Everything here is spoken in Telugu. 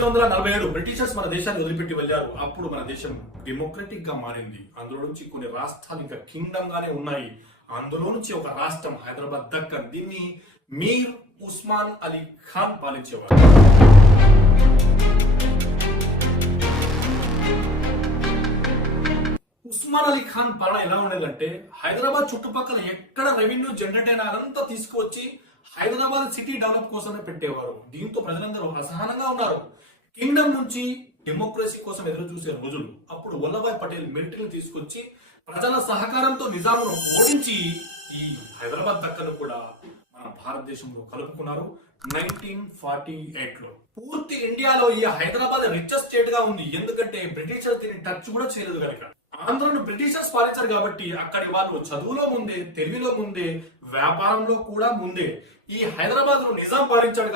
పంతొమ్మిది వందల నలభై ఏడు బ్రిటిషర్స్ మన దేశాన్ని వదిలిపెట్టి వెళ్ళారు. అప్పుడు మన దేశం డెమోక్రటిక్గా మారింది. అందులో నుంచి కొన్ని రాష్ట్రాలు ఇంకా కింగ్డమ్ గానే ఉన్నాయి. అందులో నుంచి ఒక రాష్ట్రం హైదరాబాద్ దక్కన్. దీన్ని మీర్ ఉస్మాన్ అలీ ఖాన్ పాలించేవారు. ఉస్మాన్ అలీ ఖాన్ పాలన ఎలా ఉండేదంటే హైదరాబాద్ చుట్టుపక్కల ఎక్కడ రెవెన్యూ జనరేట్ అయినా అదంతా తీసుకువచ్చి హైదరాబాద్ సిటీ డెవలప్ కోసమే పెట్టేవారు. దీంతో ప్రజలందరూ అసహనంగా ఉన్నారు. కింగ్డమ్ నుంచి డెమోక్రసీ కోసం ఎదురు చూసే రోజులు. అప్పుడు వల్లభాయ్ పటేల్ మిలిటరీని తీసుకొచ్చి ప్రజల సహకారంతో నిజామును ఓడించి ఈ హైదరాబాద్ దక్కను కూడా మన భారతదేశంలో కలుపుకున్నారు నైన్టీన్ ఫార్టీ ఎయిట్లో పూర్తి ఇండియాలో ఈ హైదరాబాద్ రిచెస్ట్ స్టేట్గా ఉంది. ఎందుకంటే బ్రిటిషర్ దీన్ని టచ్ కూడా చేయలేదు కనుక ఆంధ్రను బ్రిటిషర్స్ పాలించారు కాబట్టి అక్కడి వాళ్ళు చదువులో ముందే తెలివిలో ముందే వ్యాపారంలో కూడా ముందే ఈ హైదరాబాద్ నిజాం పాలించాడు